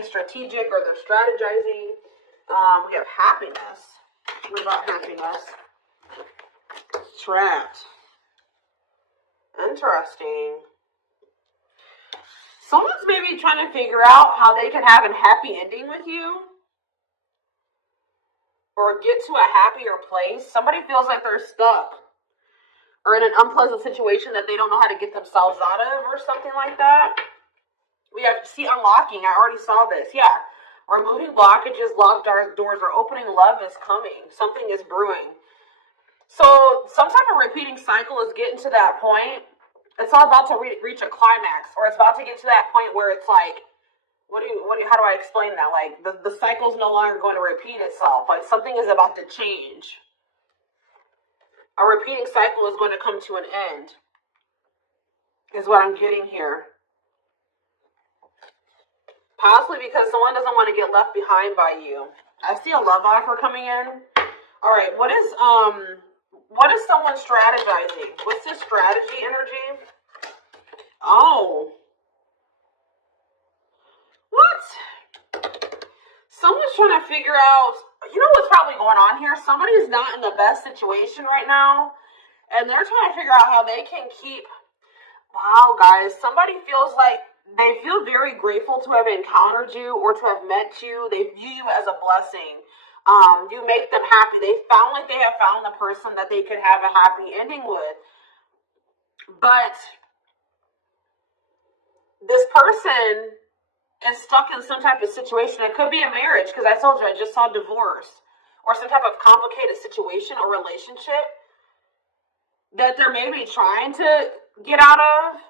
being strategic or they're strategizing. We have happiness. What about happiness? Trapped. Interesting. Someone's maybe trying to figure out how they can have a happy ending with you. Or get to a happier place. Somebody feels like they're stuck. Or in an unpleasant situation that they don't know how to get themselves out of. Or something like that. We have, see, unlocking. I already saw this. Yeah. Removing blockages, locked doors, or opening. Love is coming. Something is brewing. So some type of repeating cycle is getting to that point. It's all about to reach a climax, or it's about to get to that point where it's like, how do I explain that? Like the cycle is no longer going to repeat itself. Like something is about to change. A repeating cycle is going to come to an end, is what I'm getting here. Possibly because someone doesn't want to get left behind by you. I see a love offer coming in. All right, what is someone strategizing? What's this strategy energy? Oh. What? Someone's trying to figure out, you know what's probably going on here? Somebody's not in the best situation right now, and they're trying to figure out how they can keep, wow, guys, somebody feels like they feel very grateful to have encountered you or to have met you. They view you as a blessing. You make them happy. They found like they have found the person that they could have a happy ending with. But this person is stuck in some type of situation. It could be a marriage, because I told you I just saw divorce, or some type of complicated situation or relationship that they're maybe trying to get out of.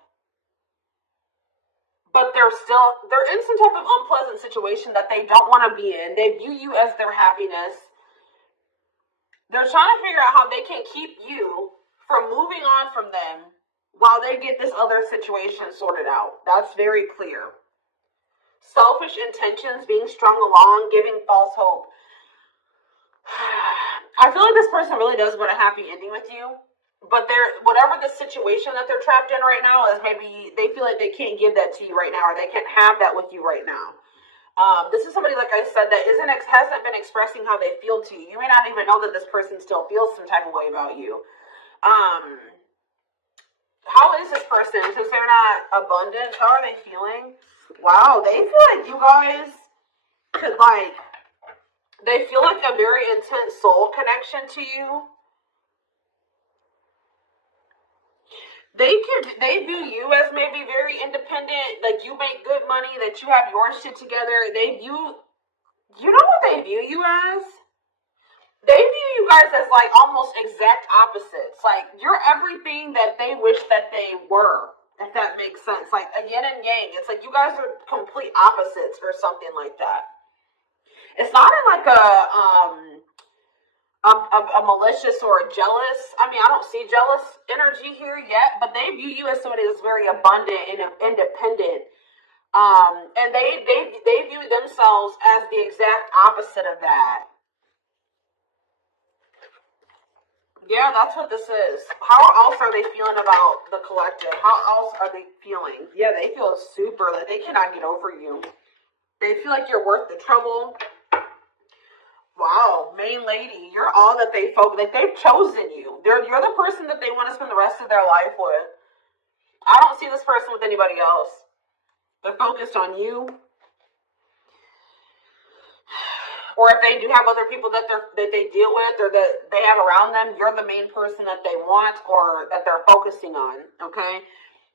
But they're in some type of unpleasant situation that they don't want to be in. They view you as their happiness. They're trying to figure out how they can keep you from moving on from them while they get this other situation sorted out. That's very clear. Selfish intentions being strung along, giving false hope. I feel like this person really does want a happy ending with you. But whatever the situation that they're trapped in right now is, maybe they feel like they can't give that to you right now, or they can't have that with you right now. This is somebody, like I said, that hasn't been expressing how they feel to you. You may not even know that this person still feels some type of way about you. How is this person? Since they're not abundant, how are they feeling? Wow, they feel like you guys could, they feel like a very intense soul connection to you. They view you as maybe very independent, like you make good money, that you have your shit together. You know what they view you as? They view you guys as like almost exact opposites. Like you're everything that they wish that they were, if that makes sense. Like a yin and yang. It's like you guys are complete opposites or something like that. It's not in like a malicious or a jealous. I mean, I don't see jealous energy here yet, but they view you as somebody that's very abundant and independent. And they view themselves as the exact opposite of that. Yeah, that's what this is. How else are they feeling about the collective? How else are they feeling? Yeah, they feel super, like they cannot get over you. They feel like you're worth the trouble. Wow, main lady, you're all that they've chosen you. You're the person that they want to spend the rest of their life with. I don't see this person with anybody else. They're focused on you. Or if they do have other people that they deal with or that they have around them, you're the main person that they want or that they're focusing on, okay?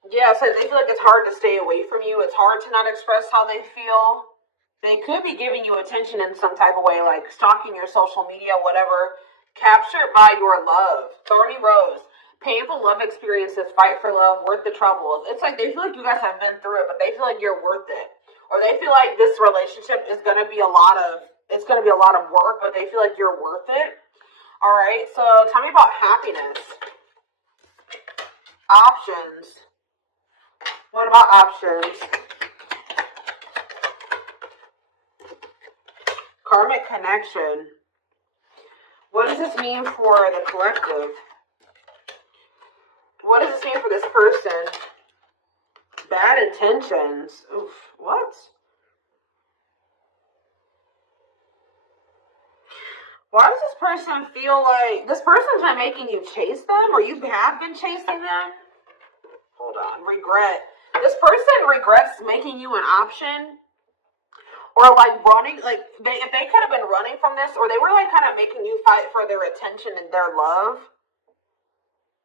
Yeah, so they feel like it's hard to stay away from you. It's hard to not express how they feel. They could be giving you attention in some type of way, like stalking your social media, whatever. Captured by your love. Thorny rose. Painful love experiences. Fight for love. Worth the trouble. It's like they feel like you guys have been through it, but they feel like you're worth it. Or they feel like this relationship is going to be a lot of work, but they feel like you're worth it. All right, so tell me about happiness. Options. What about options? Karmic connection. What does this mean for the collective? What does this mean for this person? Bad intentions. Oof, what? Why does this person feel like this person's been making you chase them, or you have been chasing them? Hold on. Regret. This person regrets making you an option, or like running. Like if they could have been running from this, or they were like kind of making you fight for their attention and their love.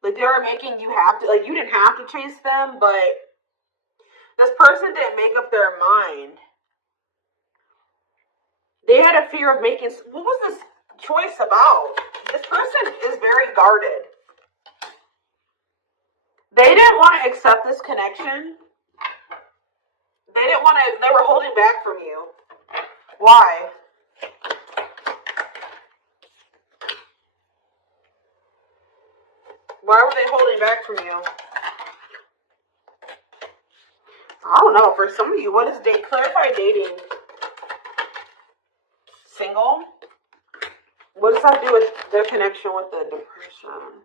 Like they were making you have to. Like you didn't have to chase them, but this person didn't make up their mind. They had a fear of making. What was this choice about? This person is very guarded. They didn't want to accept this connection. They didn't want to. They were holding back from you. Why? Why were they holding back from you? I don't know. For some of you, what is date? Clarify dating. Single? What does that do with their connection with the depression?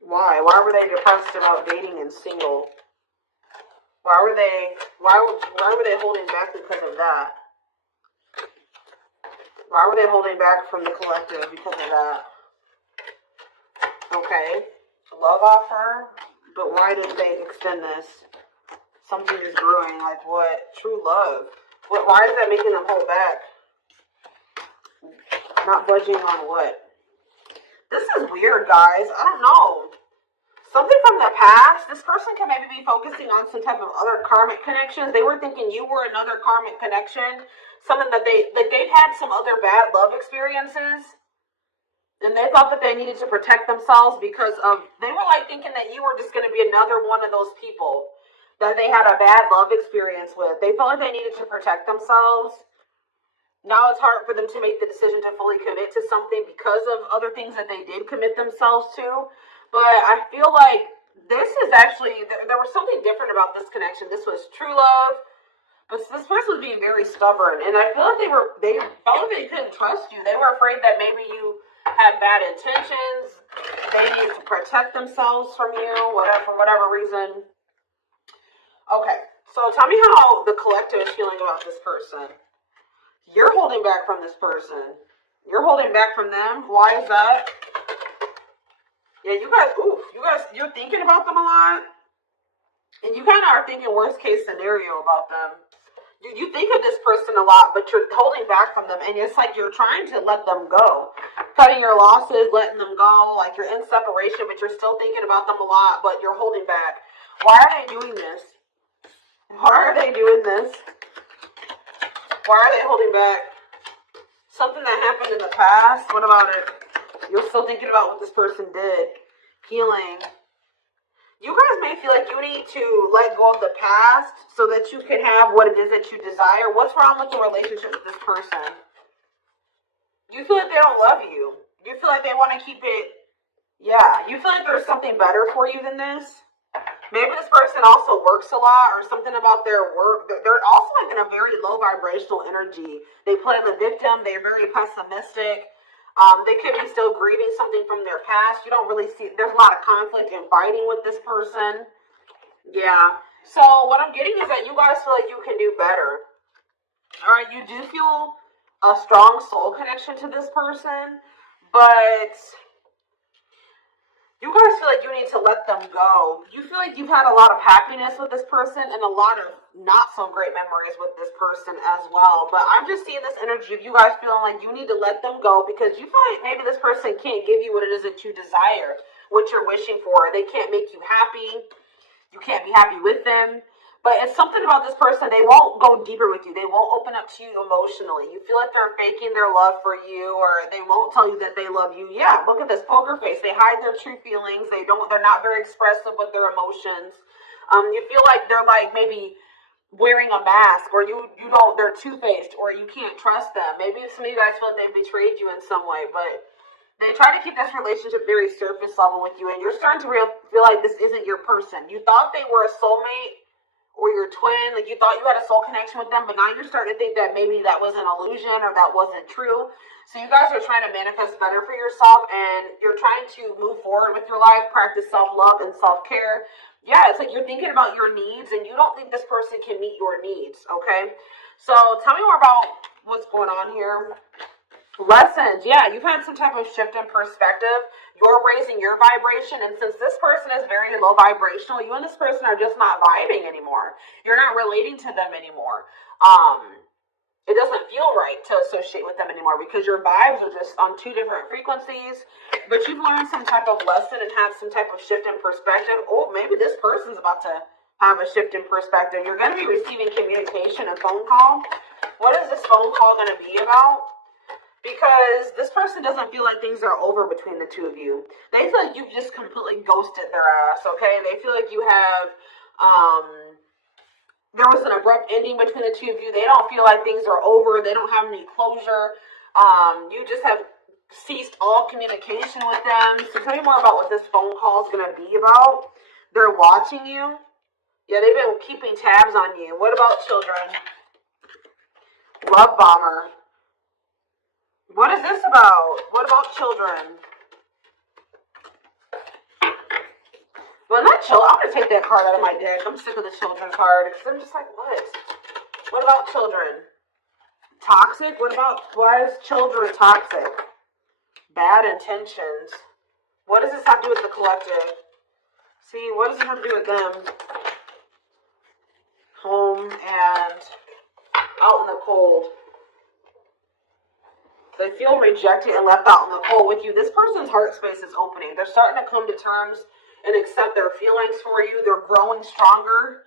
Why? Why were they depressed about dating and single? Why were they holding back because of that? Why were they holding back from the collective because of that? Okay. Love offer, but why did they extend this? Something is brewing, like what? True love. Why is that making them hold back? Not budging on what? This is weird, guys. I don't know. Something from the past. This person can maybe be focusing on some type of other karmic connections. They were thinking you were another karmic connection. Something that they've had some other bad love experiences. And they thought that they needed to protect themselves because they were like thinking that you were just going to be another one of those people that they had a bad love experience with. They felt like they needed to protect themselves. Now it's hard for them to make the decision to fully commit to something because of other things that they did commit themselves to. But I feel like this is actually, there was something different about this connection. This was true love. But this person was being very stubborn. And I feel like they felt like they couldn't trust you. They were afraid that maybe you had bad intentions. They needed to protect themselves from you, for whatever reason. Okay, so tell me how the collective is feeling about this person. You're holding back from this person. You're holding back from them. Why is that? Yeah, you're thinking about them a lot. And you kind of are thinking worst case scenario about them. You think of this person a lot, but you're holding back from them. And it's like you're trying to let them go. Cutting your losses, letting them go. Like you're in separation, but you're still thinking about them a lot, but you're holding back. Why are they doing this? Why are they doing this? Why are they holding back? Something that happened in the past? What about it? You're still thinking about what this person did. Healing. You guys may feel like you need to let go of the past so that you can have what it is that you desire. What's wrong with the relationship with this person? You feel like they don't love you. You feel like they want to keep it. Yeah. You feel like there's something better for you than this. Maybe this person also works a lot or something about their work. They're also like in a very low vibrational energy. They play the victim. They're very pessimistic. They could be still grieving something from their past. You don't really see, there's a lot of conflict and fighting with this person. Yeah. So what I'm getting is that you guys feel like you can do better. All right. You do feel a strong soul connection to this person, but you guys feel like you need to let them go. You feel like you've had a lot of happiness with this person and a lot of not so great memories with this person as well. But I'm just seeing this energy of you guys feeling like you need to let them go because you feel like maybe this person can't give you what it is that you desire, what you're wishing for. They can't make you happy. You can't be happy with them. But it's something about this person, they won't go deeper with you. They won't open up to you emotionally. You feel like they're faking their love for you, or they won't tell you that they love you. Yeah, look at this poker face. They hide their true feelings. They're not very expressive with their emotions. You feel like they're like maybe wearing a mask, or they're two-faced, or you can't trust them. Maybe some of you guys feel like they betrayed you in some way, but they try to keep this relationship very surface level with you, and you're starting to feel like this isn't your person. You thought they were a soulmate, or your twin, like you thought you had a soul connection with them, but now you're starting to think that maybe that was an illusion or that wasn't true. So you guys are trying to manifest better for yourself, and you're trying to move forward with your life, practice self-love and self-care. Yeah, it's like you're thinking about your needs and you don't think this person can meet your needs, okay? So tell me more about what's going on here. Lessons. Yeah, you've had some type of shift in perspective. You're raising your vibration, and since this person is very low vibrational, you and this person are just not vibing anymore. You're not relating to them anymore. It doesn't feel right to associate with them anymore because your vibes are just on two different frequencies. But you've learned some type of lesson and had some type of shift in perspective. Oh, maybe this person's about to have a shift in perspective. You're going to be receiving communication, a phone call. What is this phone call going to be about? Because this person doesn't feel like things are over between the two of you. They feel like you've just completely ghosted their ass, okay? They feel like you have, there was an abrupt ending between the two of you. They don't feel like things are over. They don't have any closure. You just have ceased all communication with them. So tell me more about what this phone call is going to be about. They're watching you. Yeah, they've been keeping tabs on you. What about children? Love bomber. What is this about? What about children? Well, not children. I'm going to take that card out of my deck. I'm sick of the children card. Because I'm just like, what? What about children? Toxic? Why is children toxic? Bad intentions. What does this have to do with the collective? See, what does it have to do with them? Home and out in the cold. They feel rejected and left out in the cold with you. This person's heart space is opening. They're starting to come to terms and accept their feelings for you. They're growing stronger.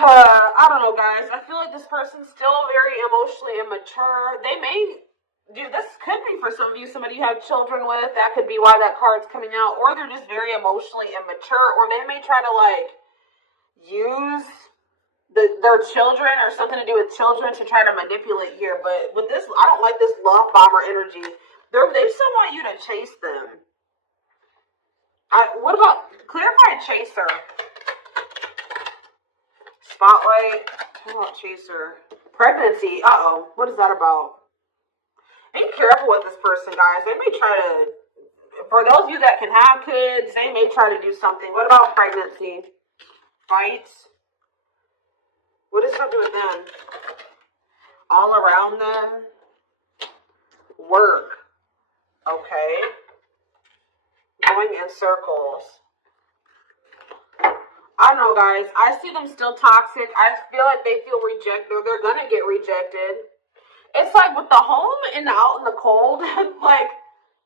I don't know, guys. I feel like this person's still very emotionally immature. This could be for some of you, somebody you have children with. That could be why that card's coming out. Or they're just very emotionally immature. Or they may try to, use their children or something to do with children to try to manipulate here. But with this, I don't like this love bomber energy. They still want you to chase them. What about clarified chaser? Spotlight. What about chaser? Pregnancy. Uh-oh. What is that about? Be careful with this person, guys. They may try to, for those of you that can have kids, they may try to do something. What about pregnancy? Fights. What does that do with them? All around them. Work. Okay. Going in circles. I don't know, guys. I see them still toxic. I feel like they feel rejected. They're going to get rejected. It's like with the home and out in the cold, like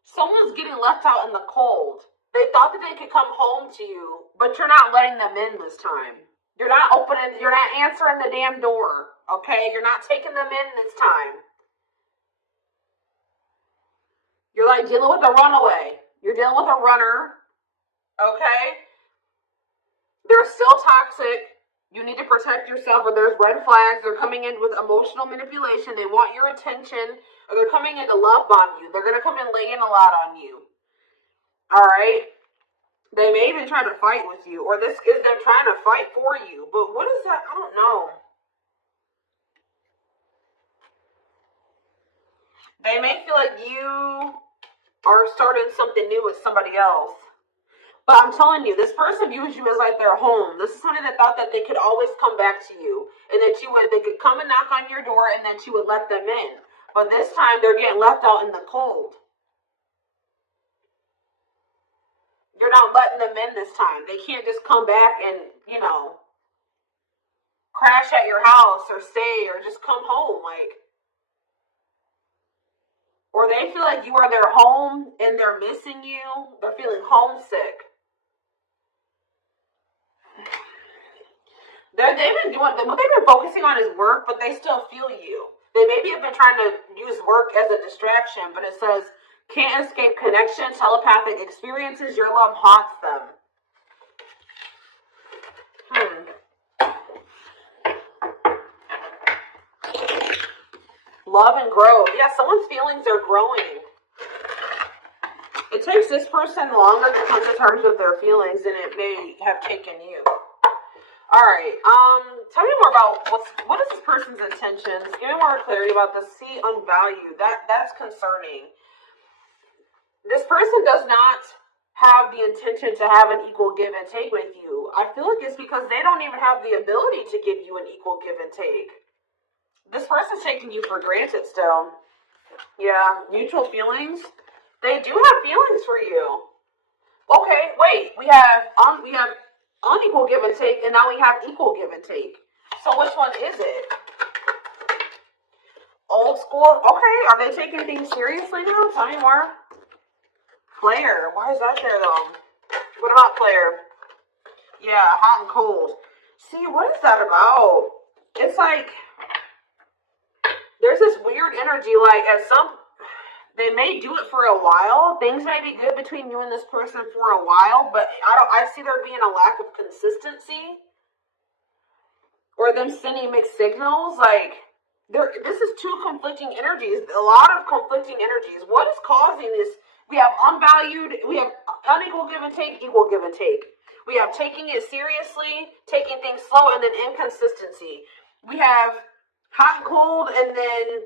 someone's getting left out in the cold. They thought that they could come home to you, but you're not letting them in this time. You're not answering the damn door, okay? You're not taking them in this time. You're like dealing with a runaway. You're dealing with a runner, okay? They're still toxic. You need to protect yourself, or there's red flags. They're coming in with emotional manipulation. They want your attention, or they're coming in to love bomb you. They're going to come in laying a lot on you, all right? They may even try to fight with you, or this is them trying to fight for you. But what is that? I don't know. They may feel like you are starting something new with somebody else. But I'm telling you, this person views you as like their home. This is somebody that thought that they could always come back to you, and that they could come and knock on your door, and that you would let them in. But this time, they're getting left out in the cold. You're not letting them in this time. They can't just come back and, crash at your house or stay or just come home. Or they feel like you are their home and they're missing you. They're feeling homesick. What they've been focusing on is work, but they still feel you. They maybe have been trying to use work as a distraction, but it says, can't escape connection, telepathic experiences, your love haunts them. Love and growth. Yeah, someone's feelings are growing. It takes this person longer to come to terms with their feelings than it may have taken you. Alright, tell me more about what is this person's intentions? Give me more clarity about the see unvalued. That's concerning. This person does not have the intention to have an equal give and take with you. I feel like it's because they don't even have the ability to give you an equal give and take. This person's taking you for granted still. Yeah, mutual feelings. They do have feelings for you. Okay, wait. We have unequal give and take, and now we have equal give and take. So which one is it? Old school. Okay, are they taking things seriously now? Tell me more. Player. Why is that there though? What about player? Yeah, hot and cold. See, what is that about? It's like there's this weird energy. Like they may do it for a while. Things may be good between you and this person for a while, but I see there being a lack of consistency, or them sending mixed signals. Like this is two conflicting energies. A lot of conflicting energies. What is causing this? We have unequal give and take, equal give and take. We have taking it seriously, taking things slow, and then inconsistency. We have hot and cold, and then,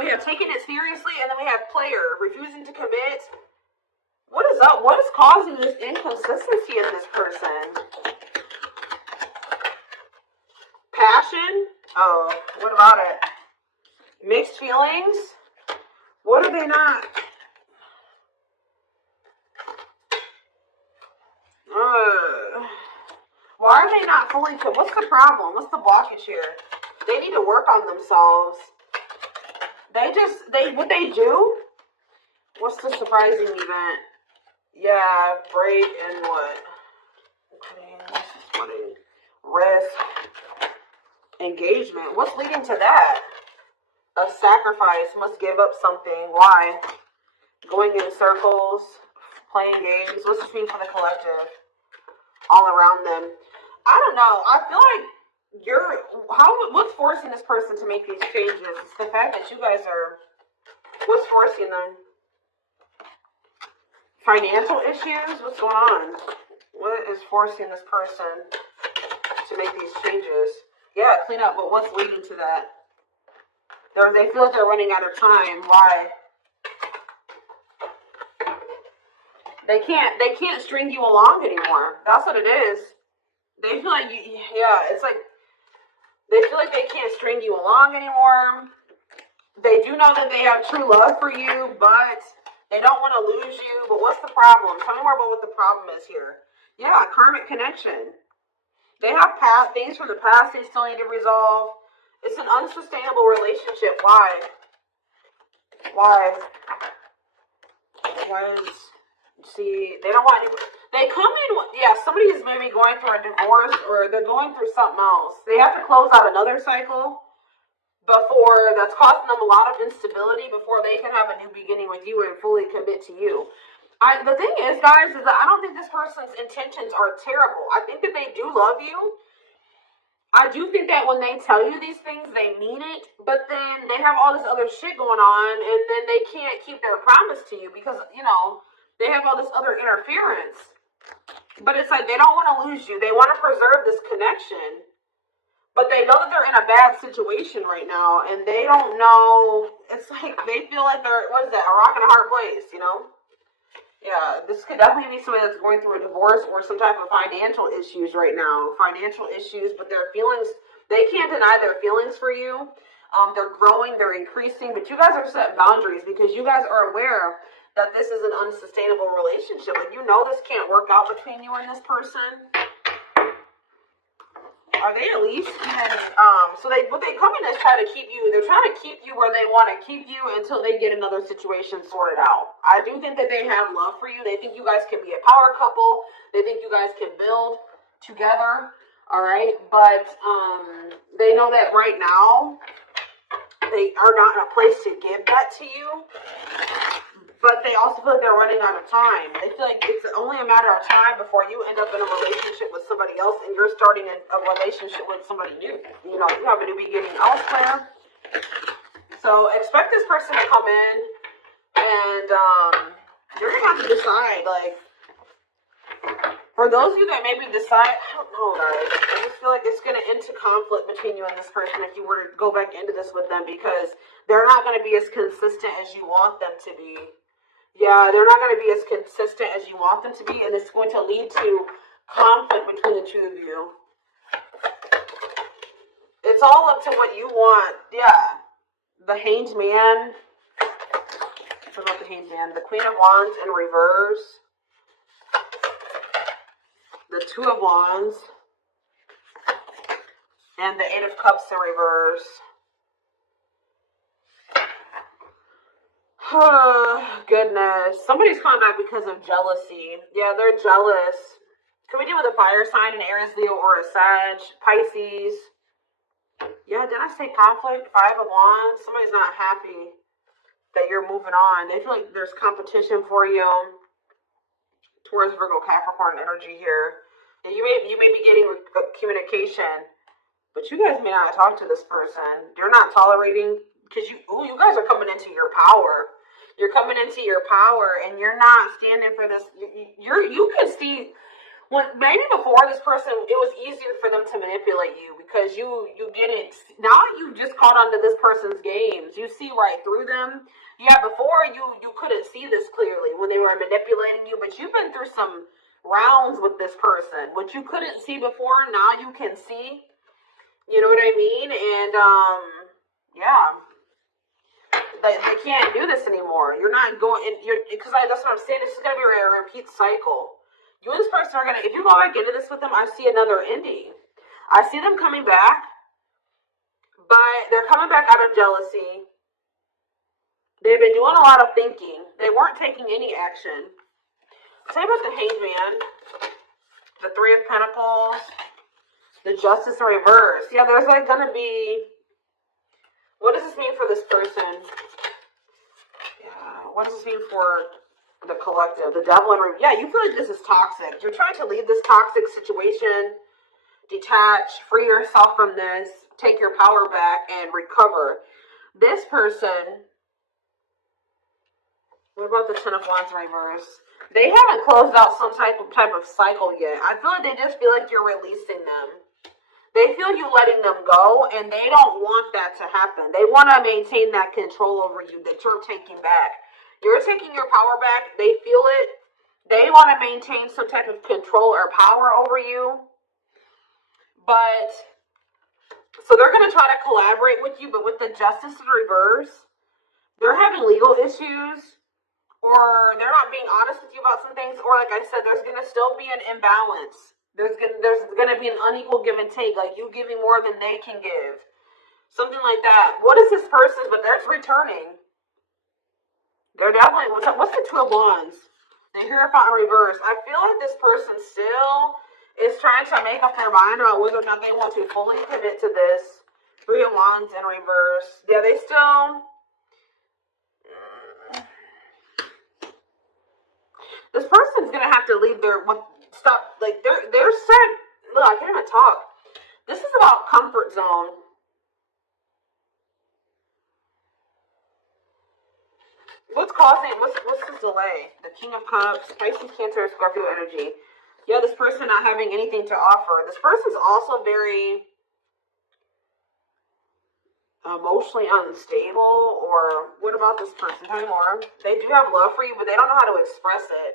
we have taking it seriously, and then we have player, refusing to commit. What is up? What is causing this inconsistency in this person? Passion? Oh, what about it? Mixed feelings? What are they not? Why are they not fully? What's the problem? What's the blockage here? They need to work on themselves. What they do? What's the surprising event? Yeah, break and what? Cutting, risk, engagement. What's leading to that? A sacrifice, must give up something. Why? Going in circles, playing games. What's this mean for the collective? All around them. I don't know. I feel like what's forcing this person to make these changes? It's the fact that you guys are, what's forcing them? Financial issues? What's going on? What is forcing this person to make these changes? Yeah, clean up, but what's leading to that? They feel like they're running out of time. Why? They can't string you along anymore. That's what it is. They feel like it's like they feel like they can't string you along anymore. They do know that they have true love for you, but they don't want to lose you. But what's the problem? Tell me more about what the problem is here. Yeah, karmic connection. They have things from the past they still need to resolve. It's an unsustainable relationship. Why? See, they don't want anybody. They come in, somebody is maybe going through a divorce, or they're going through something else. They have to close out another cycle before, that's causing them a lot of instability, before they can have a new beginning with you and fully commit to you. The thing is, guys, is that I don't think this person's intentions are terrible. I think that they do love you. I do think that when they tell you these things, they mean it, but then they have all this other shit going on, and then they can't keep their promise to you because, they have all this other interference. But it's like they don't want to lose you. They want to preserve this connection. But they know that they're in a bad situation right now, and they don't know. It's like they feel like they're, a rock and a hard place, Yeah, this could definitely be somebody that's going through a divorce or some type of financial issues right now. Financial issues, but their feelings, they can't deny their feelings for you. They're growing, they're increasing, but you guys are setting boundaries because you guys are aware that this is an unsustainable relationship. Like, this can't work out between you and this person. Are they at least even, what they come in is try to keep you, they're trying to keep you where they want to keep you until they get another situation sorted out. I do think that they have love for you. They think you guys can be a power couple. They think you guys can build together. All right. But, they know that right now they are not in a place to give that to you. But they also feel like they're running out of time. They feel like it's only a matter of time before you end up in a relationship with somebody else and you're starting a relationship with somebody new. You have a new beginning elsewhere. So expect this person to come in and you're going to have to decide. Like, for those of you that maybe decide, I don't know, guys. I just feel like it's going to end to conflict between you and this person if you were to go back into this with them because they're not going to be as consistent as you want them to be. Yeah, they're not going to be as consistent as you want them to be, and it's going to lead to conflict between the two of you. It's all up to what you want. Yeah. The Hanged Man. What about the Hanged Man? The Queen of Wands in reverse. The Two of Wands. And the Eight of Cups in reverse. Oh, goodness. Somebody's coming back because of jealousy. Yeah, they're jealous. Can we do with a fire sign, an Aries, Leo, or a Sag? Pisces. Yeah, did I say conflict? Five of Wands. Somebody's not happy that you're moving on. They feel like there's competition for you. Taurus, Virgo, Capricorn energy here. And you may be getting communication, but you guys may not talk to this person. You're not tolerating, because you guys are coming into your power. You're coming into your power, and you're not standing for this. You can see. Maybe before this person, it was easier for them to manipulate you because you didn't. Now you just caught onto this person's games. You see right through them. Yeah, before you couldn't see this clearly when they were manipulating you, but you've been through some rounds with this person. What you couldn't see before, now you can see. You know what I mean? And yeah, they can't do this anymore. You're not going. Because that's what I'm saying. This is gonna be a repeat cycle. You and this person are going to, if you go back into this with them, I see another ending. I see them coming back, but they're coming back out of jealousy. They've been doing a lot of thinking. They weren't taking any action. Same with the Hanged Man, the Three of Pentacles, the Justice in reverse. Yeah, there's like going to be, what does this mean for this person? Yeah, what does this mean for the collective, the Devil in reverse? Yeah, you feel like this is toxic. You're trying to leave this toxic situation, detach, free yourself from this, take your power back, and recover. This person, what about the Ten of Wands in reverse? They haven't closed out some type of cycle yet. I feel like they just feel like you're releasing them. They feel you letting them go, and they don't want that to happen. They want to maintain that control over you that you're taking back. You're taking your power back. They feel it. They want to maintain some type of control or power over you. But, so they're going to try to collaborate with you, but with the Justice in reverse, they're having legal issues, or they're not being honest with you about some things, or like I said, there's going to still be an imbalance. There's going to be an unequal give and take, like you giving more than they can give. Something like that. What is this person's, but they're returning. They're definitely, what's the Two of Wands? The Hierophant in reverse. I feel like this person still is trying to make up their mind about whether or not they want to fully commit to this. Three of Wands in reverse. Yeah, they still, this person's going to have to leave their, stop, like, they're set, look, I can't even talk. This is about comfort zone. What's this delay? The King of Cups, Pisces, Cancer, Scorpio energy. Yeah, this person not having anything to offer. This person's also very emotionally unstable. Or what about this person? Tell me more. They do have love for you, but they don't know how to express it.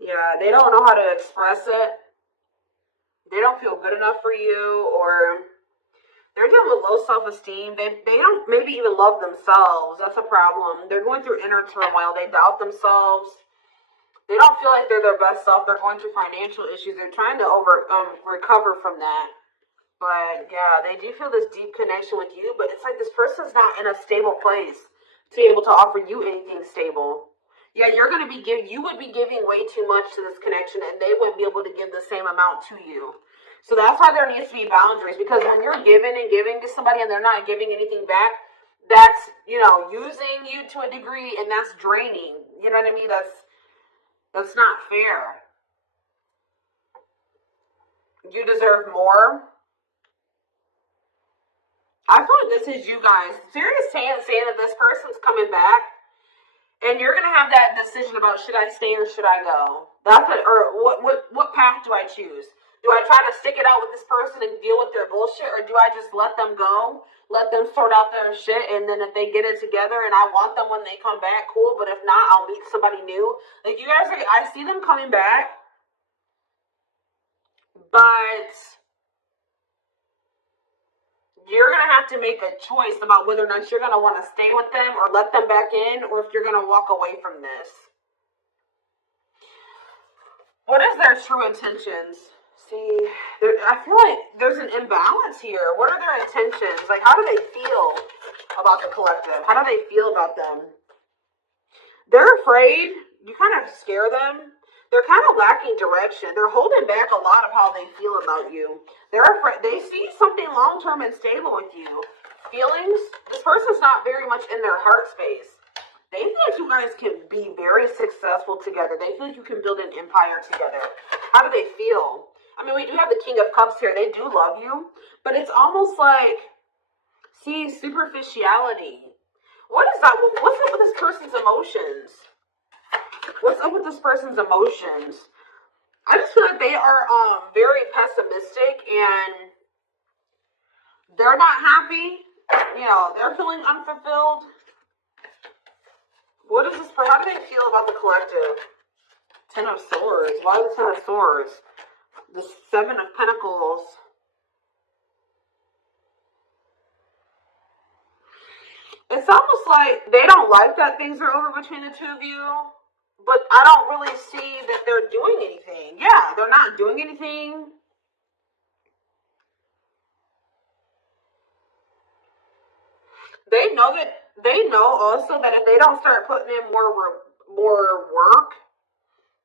Yeah, they don't know how to express it. They don't feel good enough for you, or they're dealing with low self-esteem. They don't maybe even love themselves. That's a problem. They're going through inner turmoil. They doubt themselves. They don't feel like they're their best self. They're going through financial issues. They're trying to recover from that. But yeah, they do feel this deep connection with you. But it's like this person's not in a stable place to be able to offer you anything stable. Yeah, you would be giving way too much to this connection, and they wouldn't be able to give the same amount to you. So that's why there needs to be boundaries, because when you're giving and giving to somebody and they're not giving anything back, that's, using you to a degree, and that's draining. You know what I mean? That's not fair. You deserve more. I feel like this is you guys. Serious saying that this person's coming back, and you're gonna have that decision about should I stay or should I go. That's it. Or what path do I choose? Do I try to stick it out with this person and deal with their bullshit, or do I just let them go, let them sort out their shit, and then if they get it together and I want them when they come back, cool, but if not, I'll meet somebody new. Like, you guys are, I see them coming back, but you're going to have to make a choice about whether or not you're going to want to stay with them or let them back in, or if you're going to walk away from this. What is their true intentions? See, I feel like there's an imbalance here. What are their intentions? Like, how do they feel about the collective? How do they feel about them? They're afraid. You kind of scare them. They're kind of lacking direction. They're holding back a lot of how they feel about you. They're afraid. They see something long-term and stable with you. Feelings. This person's not very much in their heart space. They feel like you guys can be very successful together. They feel like you can build an empire together. How do they feel? I mean, we do have the King of Cups here. They do love you. But it's almost like, see, superficiality. What is that? What's up with this person's emotions? What's up with this person's emotions? I just feel like they are very pessimistic and they're not happy. You know, they're feeling unfulfilled. What is this? How do they feel about the collective? Ten of Swords. Why the Ten of Swords? The Seven of Pentacles. It's almost like they don't like that things are over between the two of you, but I don't really see that they're doing anything. Yeah, they're not doing anything. They know also that if they don't start putting in more work,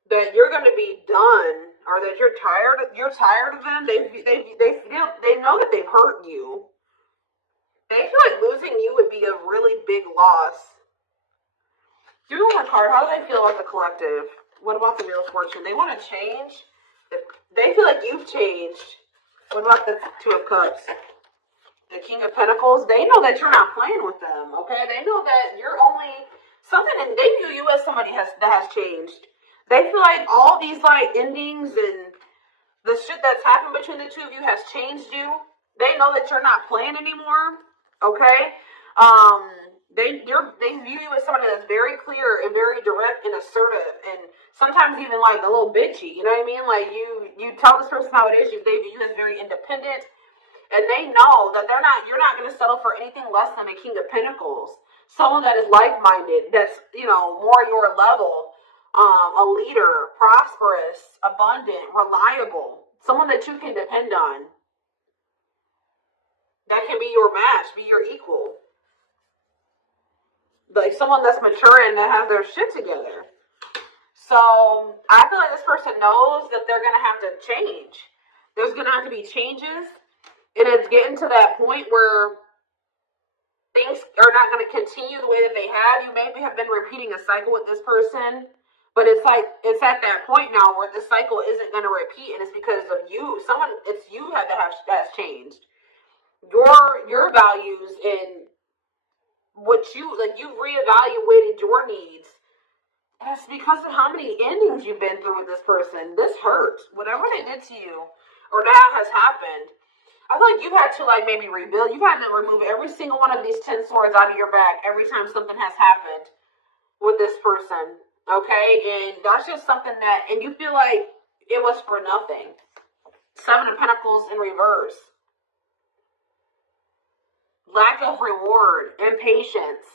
that you're going to be done, or that you're tired of them. They know that they've hurt you. They feel like losing you would be a really big loss. Give me one more card. How do they feel about the collective? What about the Wheel of Fortune? They want to change. They feel like you've changed. What about the Two of Cups? The King of Pentacles? They know that you're not playing with them, okay? They know that you're only something, and they view you as somebody that has changed. They feel like all these like endings and the shit that's happened between the two of you has changed you. They know that you're not playing anymore, okay? They view you as somebody that's very clear and very direct and assertive, and sometimes even like a little bitchy. You know what I mean? Like you tell this person how it is. They view you as very independent, and they know that you're not going to settle for anything less than a King of Pentacles. Someone that is like-minded, that's, you know, more your level, a leader, prosperous, abundant, reliable, someone that you can depend on. That can be your match, be your equal. Like someone that's mature and that has their shit together. So I feel like this person knows that they're going to have to change. There's going to have to be changes. And it's getting to that point where things are not going to continue the way that they have. You maybe have been repeating a cycle with this person, but it's like it's at that point now where the cycle isn't going to repeat, and it's because of you. It's you that's changed. Your values and what you've reevaluated your needs. And it's because of how many endings you've been through with this person. This hurts. Whatever they did to you or that has happened. I feel like you've had to like maybe rebuild. You've had to remove every single one of these 10 swords out of your back every time something has happened with this person. Okay? And that's just something that, and you feel like it was for nothing. Seven of Pentacles in reverse. Lack of reward, impatience,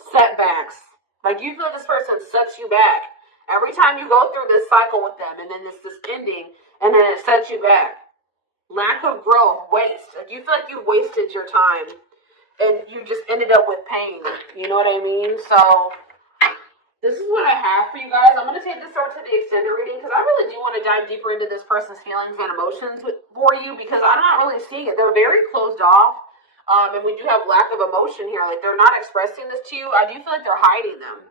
setbacks. Like you feel this person sets you back. Every time you go through this cycle with them, and then this ending, and then it sets you back. Lack of growth, waste. Like you feel like you wasted your time and you just ended up with pain. You know what I mean? So this is what I have for you guys. I'm going to take this over to the extended reading because I really do want to dive deeper into this person's feelings and emotions for you because I'm not really seeing it. They're very closed off. And we do have lack of emotion here. Like they're not expressing this to you. I do feel like they're hiding them.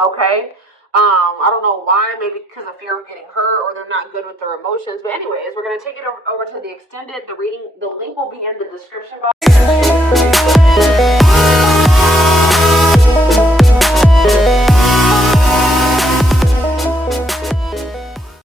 Okay? I don't know why, maybe because of fear of getting hurt or they're not good with their emotions. But anyways, we're going to take it over to the extended, the reading. The link will be in the description box.